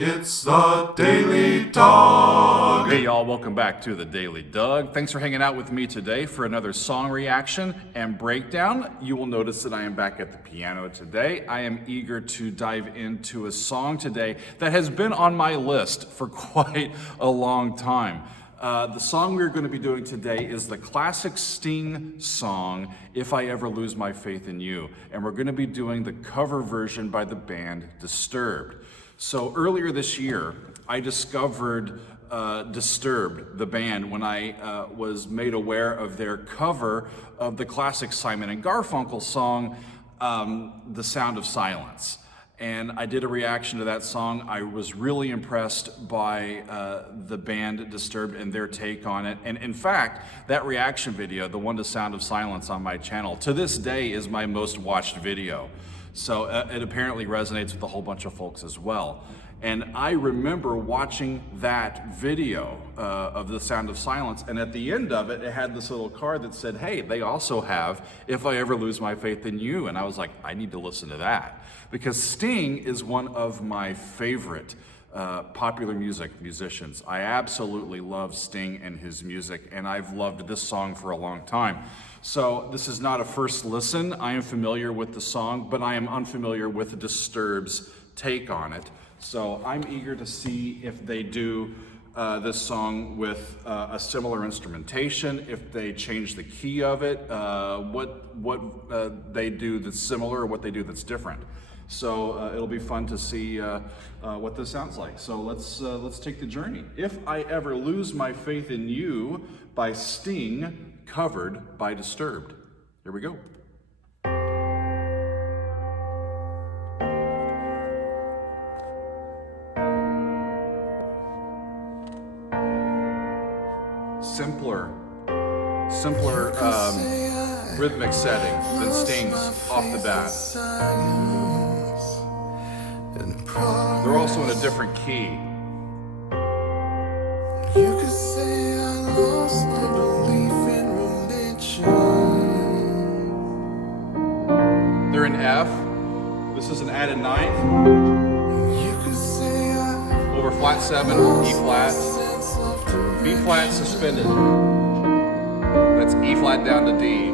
It's the Daily Dog. Hey y'all, welcome back to the Daily Doug. Thanks for hanging out with me today for another song reaction and breakdown. You will notice that I am back at the piano today. I am eager to dive into a song today that has been on my list for quite a long time. The song we're going to be doing today is the classic Sting song, If I Ever Lose My Faith in You. And we're going to be doing the cover version by the band Disturbed. So earlier this year, I discovered Disturbed, the band, when I was made aware of their cover of the classic Simon and Garfunkel song, The Sound of Silence. And I did a reaction to that song. I was really impressed by the band Disturbed and their take on it. And in fact, that reaction video, the one to Sound of Silence on my channel, to this day is my most watched video. So it apparently resonates with a whole bunch of folks as well. And I remember watching that video of The Sound of Silence, and at the end of it, it had this little card that said, hey, they also have If I Ever Lose My Faith in You. And I was like, I need to listen to that. Because Sting is one of my favorite popular musicians. I absolutely love Sting and his music, and I've loved this song for a long time. So this is not a first listen. I am familiar with the song, but I am unfamiliar with Disturbed's take on it. So I'm eager to see if they do this song with a similar instrumentation, if they change the key of it, what they do that's similar or what they do that's different. So it'll be fun to see what this sounds like. So let's take the journey. If I Ever Lose My Faith in You by Sting, covered by Disturbed. Here we go. Simpler rhythmic setting than Sting's off the bat. They're also in a different key. You could say I lost my belief in religion. They're in F. This is an added ninth. You could say I over flat 7, E flat, B flat suspended. That's E flat down to D. You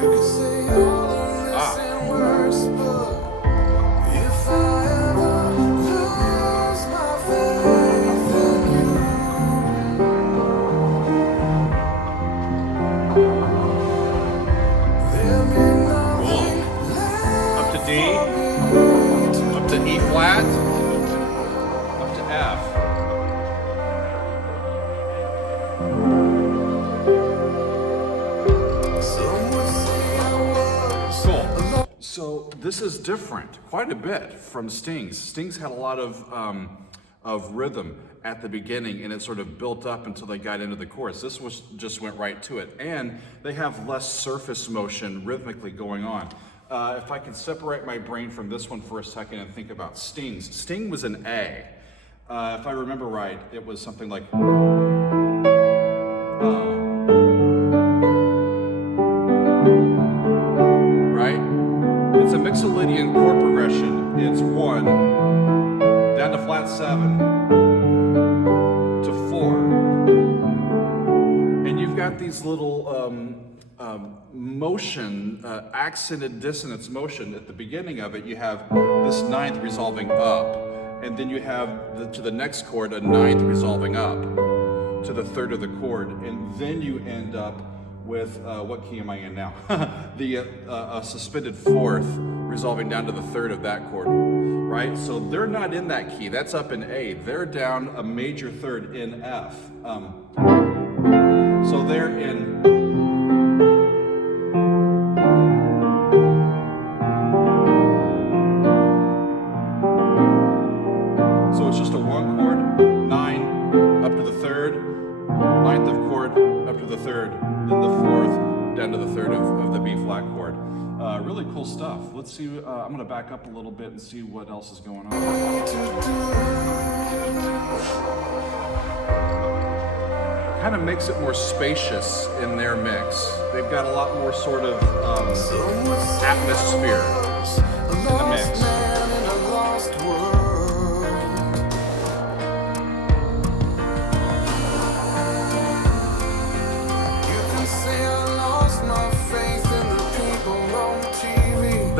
could say all the less and worse, but if I ever lose my faith in you. There'll be nothing left Up to D, for me up to E flat, up to F. Cool. So this is different quite a bit from Sting's. Sting's had a lot of rhythm at the beginning, and it sort of built up until they got into the chorus. This just went right to it, and they have less surface motion rhythmically going on. If I can separate my brain from this one for a second and think about Sting's. Sting was an A. If I remember right, it was something like right? It's a Mixolydian chord progression. It's 1 down to flat 7 to 4, and you've got these little motion, accented dissonance motion. At the beginning of it, you have this ninth resolving up, and then you have to the next chord a ninth resolving up to the third of the chord, and then you end up with what key am I in now? The suspended fourth resolving down to the third of that chord, right? So they're not in that key. That's up in A. They're down a major third in F. So they're in. So it's just a 1 chord, 9 up to the third, 9th of chord up to the third, then the 4th down to the 3rd of the B flat chord. Really cool stuff. Let's see, I'm gonna back up a little bit and see what else is going on. Kind of makes it more spacious in their mix. They've got a lot more sort of atmosphere in the mix.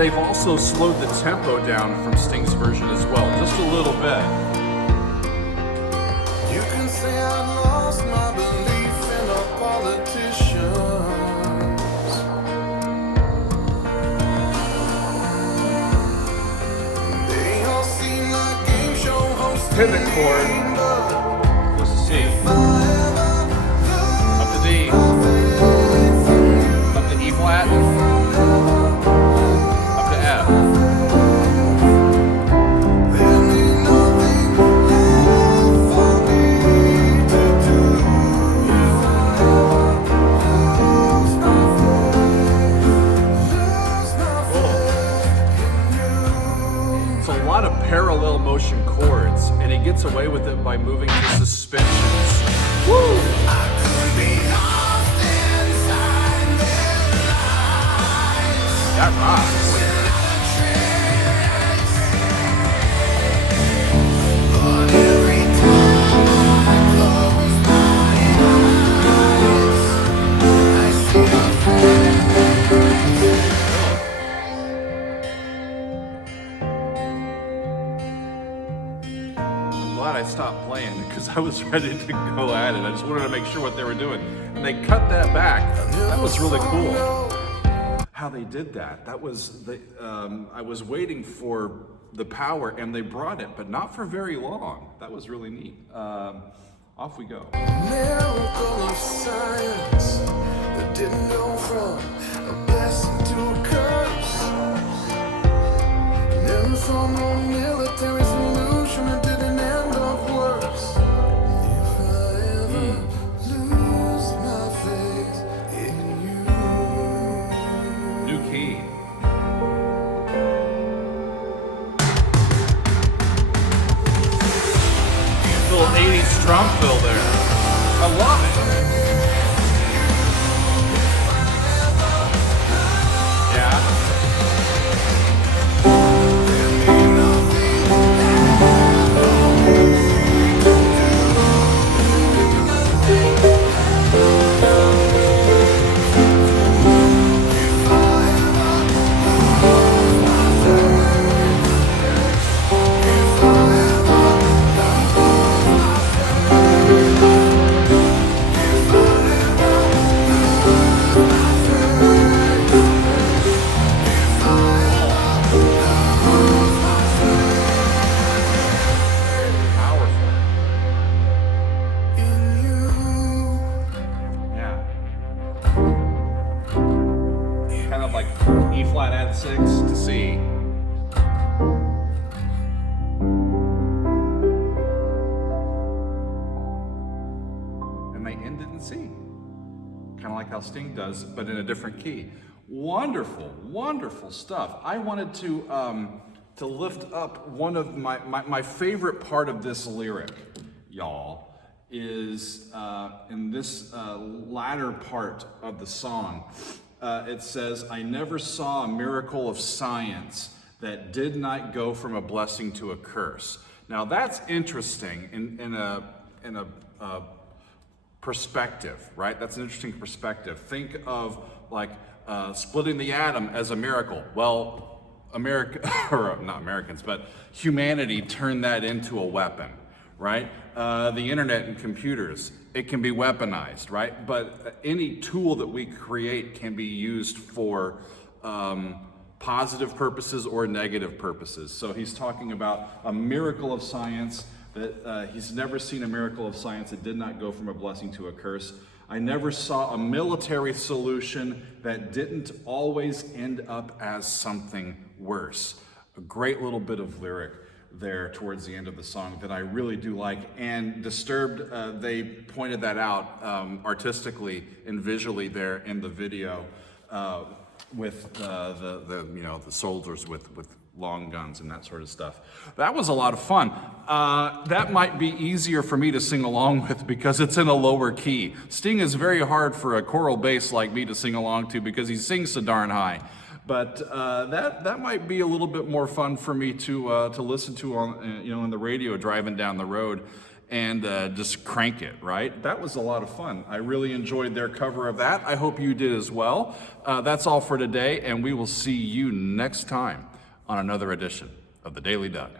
they've also slowed the tempo down from Sting's version as well, just a little bit. You can say I lost my belief in our politicians. They all seem like game show hosts. Pivot chord. Just a C. Up to D. Up to E flat. Up to F. Parallel motion chords, and he gets away with it by moving to suspensions. Woo! That rocks. I stopped playing because I was ready to go at it. I just wanted to make sure what they were doing. And they cut that back. That was really cool. How they did that. That was I was waiting for the power, and they brought it, but not for very long. That was really neat. Off we go. Miracle of science that didn't go from a blessing to a curse. Never saw no military solution that didn't end up worse. If I ever lose my faith in you. New key. Little 80s drum fill there. I love it. Yeah. E flat add 6 to C. And they ended in C. Kind of like how Sting does, but in a different key. Wonderful, wonderful stuff. I wanted to lift up one of my favorite part of this lyric, y'all, is in this latter part of the song. It says, I never saw a miracle of science that did not go from a blessing to a curse. Now that's interesting in a perspective, right? That's an interesting perspective. Think of like splitting the atom as a miracle. Well, America, or not Americans, but humanity turned that into a weapon, right? The internet and computers, it can be weaponized, right? But any tool that we create can be used for positive purposes or negative purposes. So he's talking about a miracle of science, that he's never seen a miracle of science that did not go from a blessing to a curse. I never saw a military solution that didn't always end up as something worse. A great little bit of lyric there towards the end of the song that I really do like. And Disturbed, they pointed that out artistically and visually there in the video with the soldiers with long guns and that sort of stuff. That was a lot of fun. That might be easier for me to sing along with because it's in a lower key. Sting is very hard for a choral bass like me to sing along to because he sings so darn high. But that might be a little bit more fun for me to listen to on on the radio driving down the road. and just crank it, right? That was a lot of fun. I really enjoyed their cover of that. I hope you did as well. That's all for today, and we will see you next time on another edition of The Daily Doug.